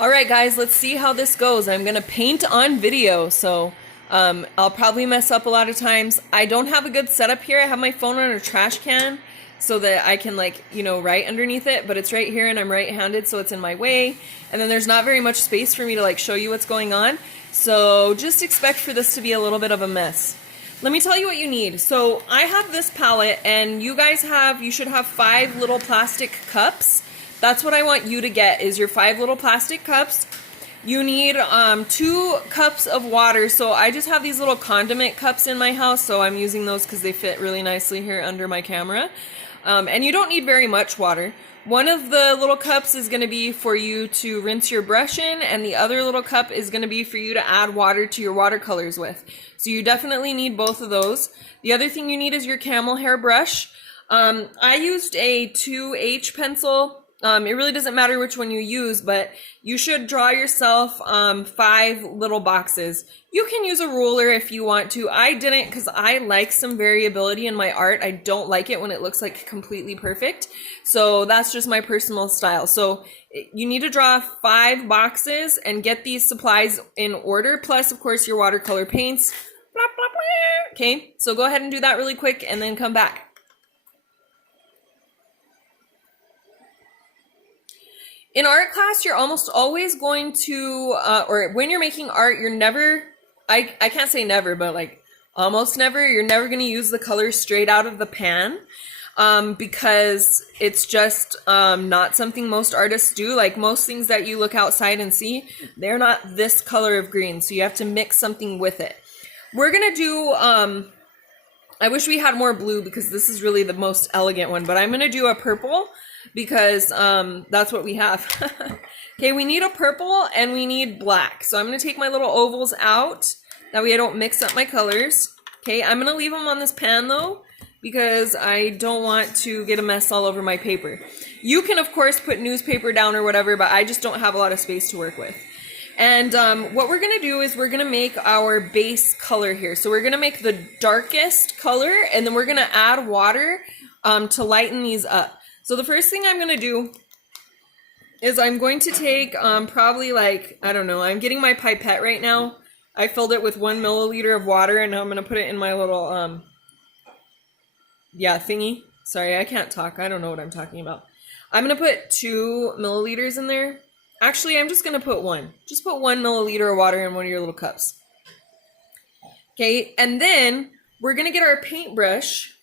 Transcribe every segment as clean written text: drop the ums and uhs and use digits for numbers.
All right, guys, let's see how this goes. I'm gonna paint on video, so I'll probably mess up a lot of times. I don't have a good setup here. I have my phone on a trash can so that I can write underneath it, but it's right here and I'm right-handed, so it's in my way. And then there's not very much space for me to show you what's going on. So just expect for this to be a little bit of a mess. Let me tell you what you need. So I have this palette, and you should have 5 little plastic cups. That's what I want you to get, is your 5 little plastic cups. You need 2 cups of water. So I just have these little condiment cups in my house, so I'm using those because they fit really nicely here under my camera. And you don't need very much water. One of the little cups is going to be for you to rinse your brush in, and the other little cup is going to be for you to add water to your watercolors with. So you definitely need both of those. The other thing you need is your camel hair brush. I used a 2H pencil. It really doesn't matter which one you use, but you should draw yourself 5 little boxes. You can use a ruler if you want to. I didn't, because I like some variability in my art. I don't like it when it looks like completely perfect. So that's just my personal style. So you need to draw 5 boxes and get these supplies in order, plus of course your watercolor paints. Blah, blah, blah. Okay, so go ahead and do that really quick and then come back. In art class, you're almost always going to, or when you're making art, you're never, I can't say never, but almost never, you're never going to use the colors straight out of the pan, because it's just not something most artists do. Like most things that you look outside and see, they're not this color of green, so you have to mix something with it. We're going to do, I wish we had more blue because this is really the most elegant one, but I'm going to do a purple because that's what we have. Okay, we need a purple and we need black. So I'm going to take my little ovals out. That way I don't mix up my colors. Okay, I'm going to leave them on this pan though, because I don't want to get a mess all over my paper. You can of course put newspaper down or whatever, but I just don't have a lot of space to work with. And what we're going to do is we're going to make our base color here. So we're going to make the darkest color, and then we're going to add water to lighten these up. So the first thing I'm going to do is I'm going to take probably I don't know, I'm getting my pipette right now. I filled it with 1 milliliter of water, and now I'm going to put it in my little, thingy. Sorry, I can't talk. I don't know what I'm talking about. I'm going to put 2 milliliters in there. Actually, I'm just going to put 1. Just put 1 milliliter of water in one of your little cups. Okay, and then we're going to get our paintbrush,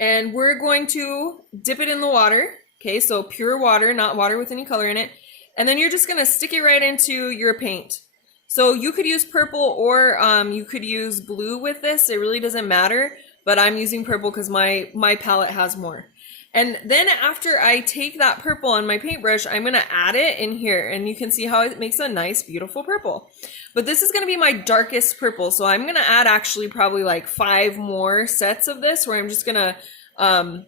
and we're going to dip it in the water. Okay, so pure water, not water with any color in it. And then you're just going to stick it right into your paint. So you could use purple or you could use blue with this. It really doesn't matter, but I'm using purple because my palette has more. And then after I take that purple on my paintbrush, I'm going to add it in here. And you can see how it makes a nice, beautiful purple. But this is going to be my darkest purple. So I'm going to add actually probably 5 more sets of this, where I'm just going to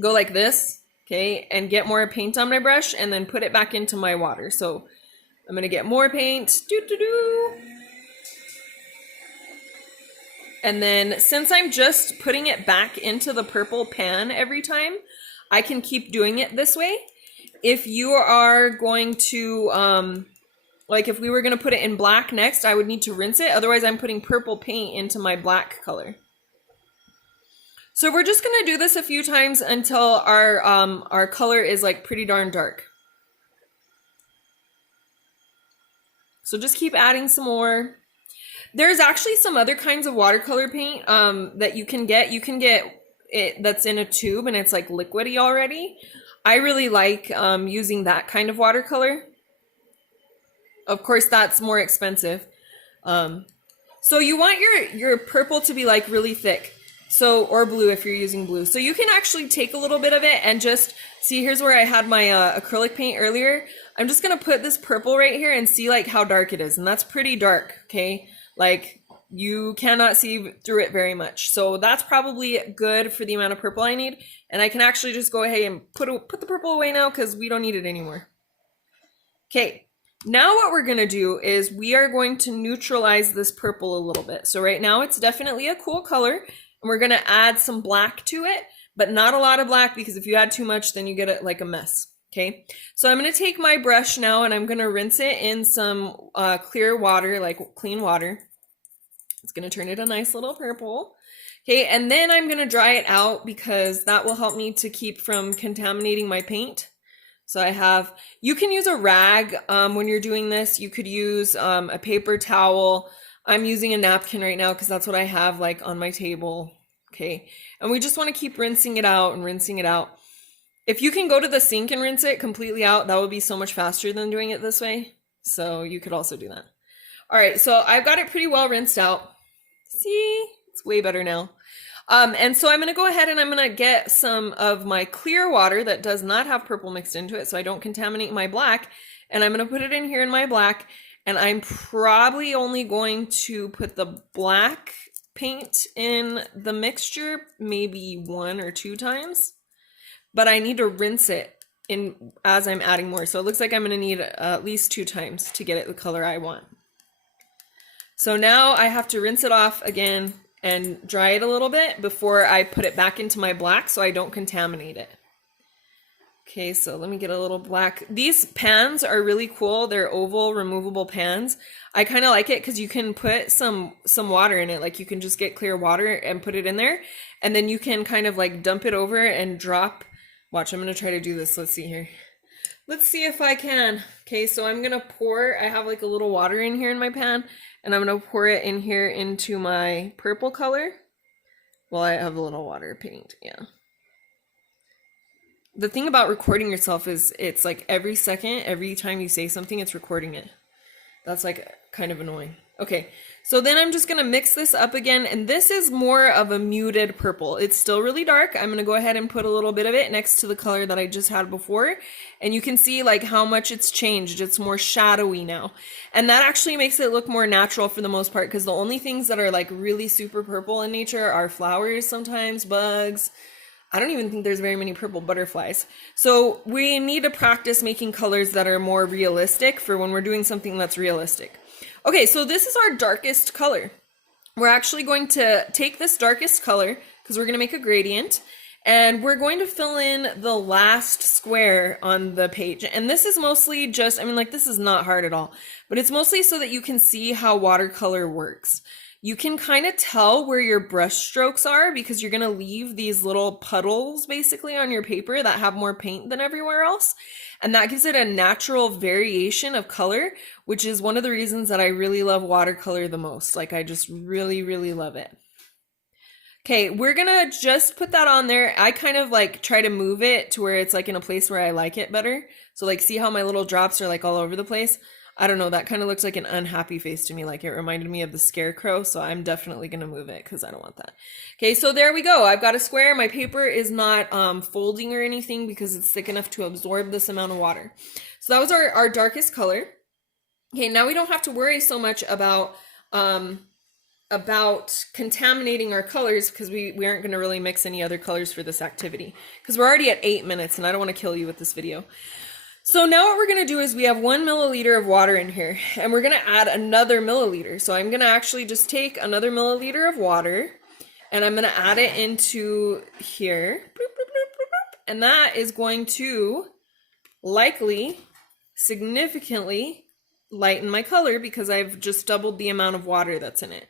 go like this, okay, and get more paint on my brush and then put it back into my water. So I'm going to get more paint. And then since I'm just putting it back into the purple pan every time, I can keep doing it this way. If you are going to, if we were going to put it in black next, I would need to rinse it. Otherwise, I'm putting purple paint into my black color. So we're just going to do this a few times until our color is pretty darn dark. So just keep adding some more. There's actually some other kinds of watercolor paint that you can get. You can get it that's in a tube and it's liquidy already. I really like using that kind of watercolor. Of course, that's more expensive. So you want your purple to be really thick. So, or blue if you're using blue. So you can actually take a little bit of it and just see, here's where I had my acrylic paint earlier. I'm just going to put this purple right here and see how dark it is. And that's pretty dark, okay? You cannot see through it very much. So that's probably good for the amount of purple I need. And I can actually just go ahead and put the purple away now because we don't need it anymore. Okay, now what we're going to do is we are going to neutralize this purple a little bit. So right now it's definitely a cool color. And we're going to add some black to it, but not a lot of black, because if you add too much, then you get a mess. Okay, so I'm going to take my brush now and I'm going to rinse it in some clear water, like clean water. It's going to turn it a nice little purple. Okay, and then I'm going to dry it out because that will help me to keep from contaminating my paint. So I have, you can use a rag when you're doing this. You could use a paper towel. I'm using a napkin right now because that's what I have like on my table. Okay, and we just want to keep rinsing it out and rinsing it out. If you can go to the sink and rinse it completely out, that would be so much faster than doing it this way. So you could also do that. All right, so I've got it pretty well rinsed out. See, it's way better now. And so I'm going to go ahead and I'm going to get some of my clear water that does not have purple mixed into it so I don't contaminate my black. And I'm going to put it in here in my black. And I'm probably only going to put the black paint in the mixture maybe 1 or 2 times. But I need to rinse it in as I'm adding more. So it looks like I'm going to need at least 2 times to get it the color I want. So now I have to rinse it off again and dry it a little bit before I put it back into my black so I don't contaminate it. Okay, so let me get a little black. These pans are really cool. They're oval removable pans. I kind of like it because you can put some water in it. Like you can just get clear water and put it in there. And then you can kind of like dump it over and drop. Watch, I'm going to try to do this. Let's see here. Let's see if I can. Okay, so I'm going to pour, I have like a little water in here in my pan, and I'm going to pour it in here into my purple color. Well, I have a little water paint, yeah. The thing about recording yourself is it's like every second, every time you say something, it's recording it. That's like kind of annoying. Okay, so then I'm just going to mix this up again, and this is more of a muted purple. It's still really dark. I'm going to go ahead and put a little bit of it next to the color that I just had before, and you can see like how much it's changed. It's more shadowy now, and that actually makes it look more natural for the most part because the only things that are like really super purple in nature are flowers sometimes, bugs. I don't even think there's very many purple butterflies. So we need to practice making colors that are more realistic for when we're doing something that's realistic. Okay, so this is our darkest color. We're actually going to take this darkest color because we're going to make a gradient, and we're going to fill in the last square on the page. And this is mostly just, I mean, like this is not hard at all, but it's mostly so that you can see how watercolor works. You can kind of tell where your brush strokes are because you're going to leave these little puddles basically on your paper that have more paint than everywhere else. And that gives it a natural variation of color, which is one of the reasons that I really love watercolor the most. Like I just really, really love it. Okay, we're going to just put that on there. I kind of like try to move it to where it's like in a place where I like it better. So like see how my little drops are like all over the place? I don't know, that kind of looks like an unhappy face to me, like it reminded me of the scarecrow, so I'm definitely going to move it because I don't want that. Okay, so there we go. I've got a square. My paper is not folding or anything because it's thick enough to absorb this amount of water. So that was our darkest color. Okay, now we don't have to worry so much about contaminating our colors because we aren't going to really mix any other colors for this activity because we're already at 8 minutes and I don't want to kill you with this video. So now what we're going to do is we have 1 milliliter of water in here and we're going to add another milliliter. So I'm going to actually just take another milliliter of water and I'm going to add it into here. And that is going to likely significantly lighten my color because I've just doubled the amount of water that's in it.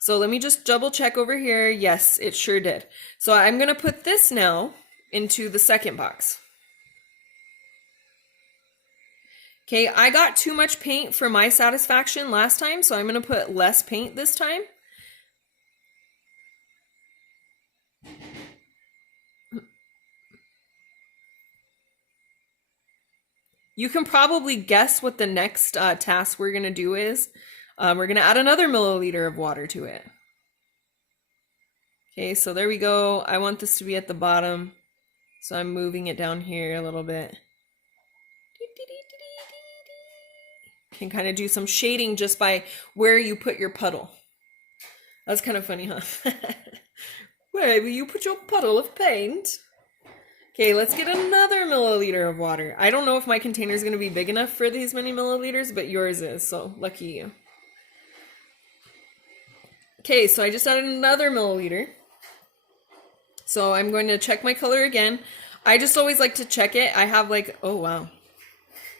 So let me just double check over here. Yes, it sure did. So I'm going to put this now into the second box. Okay, I got too much paint for my satisfaction last time, so I'm going to put less paint this time. You can probably guess what the next task we're going to do is. We're going to add another milliliter of water to it. Okay, so there we go. I want this to be at the bottom, so I'm moving it down here a little bit. Can kind of do some shading just by where you put your puddle. That's kind of funny, huh? Where will you put your puddle of paint? Okay, let's get another milliliter of water. I don't know if my container is going to be big enough for these many milliliters, but yours is, so lucky you. Okay, so I just added another milliliter. So I'm going to check my color again. I just always like to check it. I have like, oh wow.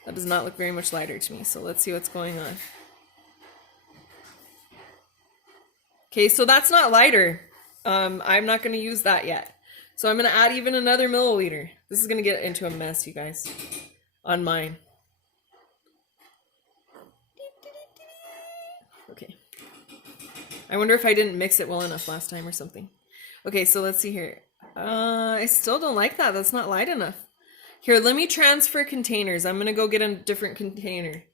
That does not look very much lighter to me. So let's see what's going on. Okay, so that's not lighter. I'm not going to use that yet. So I'm going to add even another milliliter. This is going to get into a mess, you guys, on mine. Okay. I wonder if I didn't mix it well enough last time or something. Okay, so let's see here. I still don't like that. That's not light enough. Here, let me transfer containers. I'm going to go get a different container.